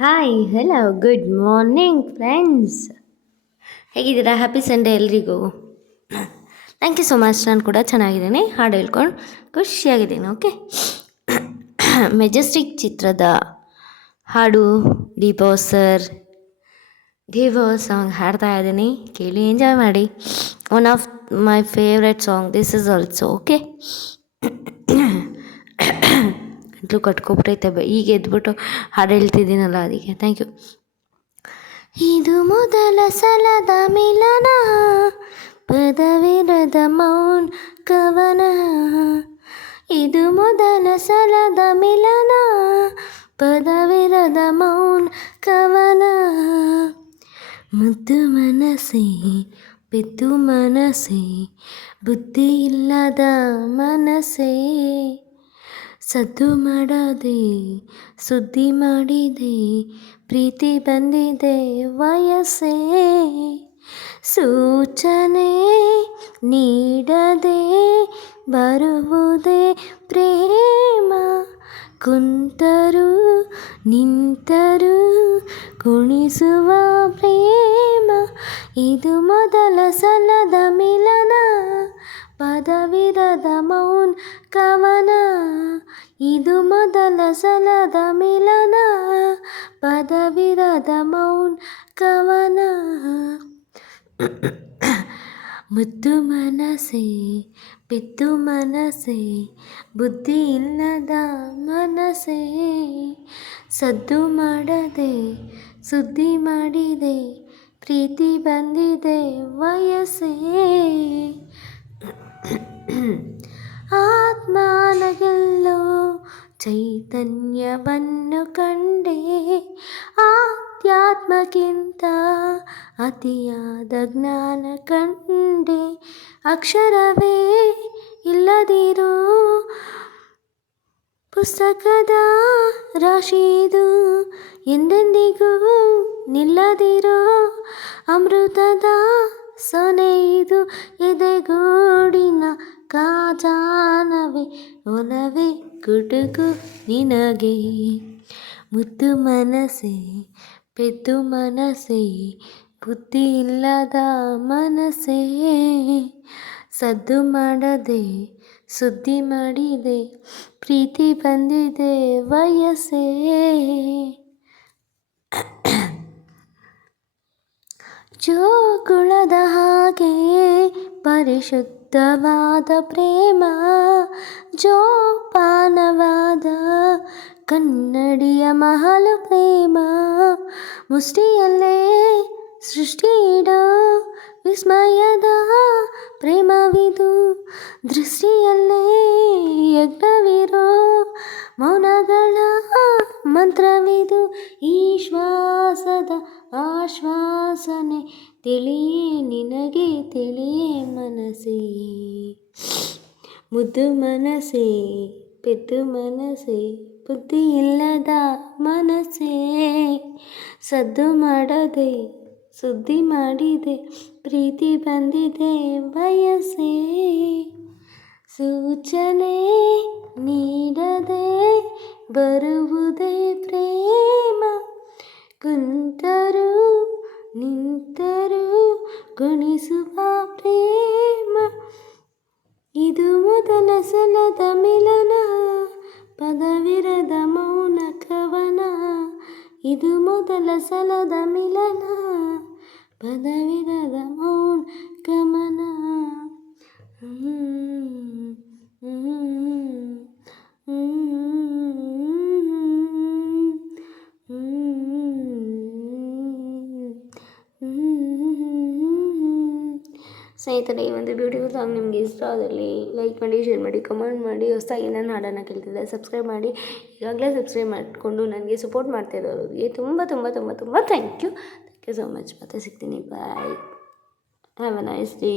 Hi hello good morning friends. ಹೇಗಿದ್ದೀರಾ? Happy Sunday ಎಲ್ರಿಗೂ. Thank you so much. ನಾನು ಕೂಡ ಚೆನ್ನಾಗಿದ್ದೀನಿ. ಹಾಡು ಹೇಳ್ಕೊಂಡು ಖುಷಿಯಾಗಿದ್ದೀನಿ. ಓಕೆ. ಮೆಜೆಸ್ಟಿಕ್ ಚಿತ್ರದ ಹಾಡು ದೀಪೋ ಸರ್ ದೇವೋ ಸಾಂಗ್ ಹಾಡ್ತಾ ಇದ್ದೀನಿ. ಕೇಳಿ ಎಂಜಾಯ್ ಮಾಡಿ. One of my favourite song this is also. Okay. ಗಂಟ್ಲು ಕಟ್ಕೊಬಿಟ್ಟೈತೆ. ಈಗ ಎದ್ಬಿಟ್ಟು ಹಾಡು ಹೇಳ್ತಿದ್ದೀನಲ್ಲ, ಅದಕ್ಕೆ ಥ್ಯಾಂಕ್ ಯು. ಇದು ಮೊದಲ ಸಲದ ಮಿಲನ, ಪದವಿರದ ಮೌನ್ ಕವನ. ಇದು ಮೊದಲ ಸಲದ ಮಿಲನ, ಪದವಿರದ ಮೌನ್ ಕವನ. ಮುದ್ದು ಮನಸ್ಸೇ ಬಿದ್ದು ಮನಸ್ಸೇ, ಬುದ್ಧಿ ಇಲ್ಲದ ಮನಸ್ಸೇ, ಸದ್ದು ಮಾಡದೆ ಸುದ್ದಿ ಮಾಡಿದೆ, ಪ್ರೀತಿ ಬಂದಿದೆ ವಯಸ್ಸೇ. ಸೂಚನೆ ನೀಡದೆ ಬರುವುದೇ ಪ್ರೇಮ, ಕುಂತರು ನಿಂತರು ಕುಣಿಸುವ ಪ್ರೇಮ. ಇದು ಮೊದಲ ಸಲದ ಮಿಲನ, ಪದವಿರದ ಮೌನ್ ಕವನ. ಇದು ಮೊದಲ ಸಲದ ಮಿಲನ, ಪದವಿರದ ಮೌನ್ ಕವನ. ಮುದ್ದು ಮನಸ್ಸೇ ಬಿದ್ದು ಮನಸ್ಸೇ, ಬುದ್ಧಿ ಇಲ್ಲದ ಮನಸ್ಸೇ, ಸದ್ದು ಮಾಡದೆ ಸುದ್ದಿ ಮಾಡಿದೆ, ಪ್ರೀತಿ ಬಂದಿದೆ ವಯಸ್ಸೇ. ಆತ್ಮನಗೆಲ್ಲೋ ಚೈತನ್ಯವನ್ನು ಕಂಡೆ, ಆಧ್ಯಾತ್ಮಕ್ಕಿಂತ ಅತಿಯಾದ ಜ್ಞಾನ ಕಂಡೆ. ಅಕ್ಷರವೇ ಇಲ್ಲದಿರೋ ಪುಸ್ತಕದ ರಾಶಿದು, ಎಂದೆಂದಿಗೂ ನಿಲ್ಲದಿರೋ ಅಮೃತದ ಸೊನೆಯಿದು. ಎದೆಗೂಡಿನ ಕಾಜಾನವೇ ಒಲವೇ ಗುಡುಗು ನಿನಗೆ. ಮುದ್ದು ಮನಸ್ಸೇ ಪೆದ್ದು ಮನಸ್ಸೇ, ಬುದ್ಧಿ ಇಲ್ಲದ ಮನಸ್ಸೇ, ಸದ್ದು ಮಾಡದೆ ಸುದ್ದಿ ಮಾಡಿದೆ, ಪ್ರೀತಿ ಬಂದಿದೆ ವಯಸ್ಸೇ. ಜೋಗುಳದ ಹಾಗೆ ಪರಿಶುದ್ಧವಾದ ಪ್ರೇಮ, ಜೋಪಾನವಾದ ಕನ್ನಡಿಯ ಮಹಲು ಪ್ರೇಮ. ಮುಷ್ಟಿಯಲ್ಲೇ ಸೃಷ್ಟಿಯಿಡೋ ವಿಸ್ಮಯದ ಪ್ರೇಮವಿದು, ದೃಷ್ಟಿಯಲ್ಲೇ ಯಜ್ಞವಿರೋ ಮೌನಗಳ ಮಂತ್ರವಿದು. ಈ ಶ್ವಾಸದ ಆಶ್ವಾಸನೆ ತಿಳಿಯೇ ನಿನಗೆ ತಿಳಿಯೇ ಮನಸ್ಸೇ. ಮುದ್ದು ಮನಸ್ಸೇ ಪೆದ್ದು ಮನಸ್ಸೇ, ಬುದ್ಧಿ ಇಲ್ಲದ ಮನಸ್ಸೇ, ಸದ್ದು ಮಾಡದೆ ಸುದ್ದಿ ಮಾಡಿದೆ, ಪ್ರೀತಿ ಬಂದಿದೆ ವಯಸ್ಸೇ. ಸೂಚನೆ ನೀಡದೆ ಬರುವುದೇ ಪ್ರೇಮ, ಕುಂತರು ನಿಂತರು ಕುಣಿಸುವ ಪ್ರೇಮ. ಇದು ಮೊದಲ ಸಲದ ಮಿಲನ, ಪದವಿರದ ಮೌನ ಕವನ. ಇದು ಮೊದಲ ಸಲದ ಮಿಲನ, ಪದವಿರದ ಮೌನ ಕವನ. ಸ್ನೇಹಿತರೆ, ಈ ಒಂದು ಬ್ಯೂಟಿಫುಲ್ ಸಾಂಗ್ ನಿಮಗೆ ಇಷ್ಟ ಆದಲ್ಲಿ ಲೈಕ್ ಮಾಡಿ, ಶೇರ್ ಮಾಡಿ, ಕಮೆಂಟ್ ಮಾಡಿ. ಹೊಸದಾಗಿ ನಾನು ಹಾಡನ್ನು ಕೇಳ್ತಿದ್ದೆ ಸಬ್ಸ್ಕ್ರೈಬ್ ಮಾಡಿ. ಈಗಾಗಲೇ ಸಬ್ಸ್ಕ್ರೈಬ್ ಮಾಡಿಕೊಂಡು ನನಗೆ ಸಪೋರ್ಟ್ ಮಾಡ್ತಾ ಇರೋರಿಗೆ ತುಂಬ ತುಂಬ ತುಂಬ ತುಂಬ ಥ್ಯಾಂಕ್ ಯು ಸೊ ಮಚ್. ಮತ್ತೆ ಸಿಗ್ತೀನಿ. Bye. Have a nice day.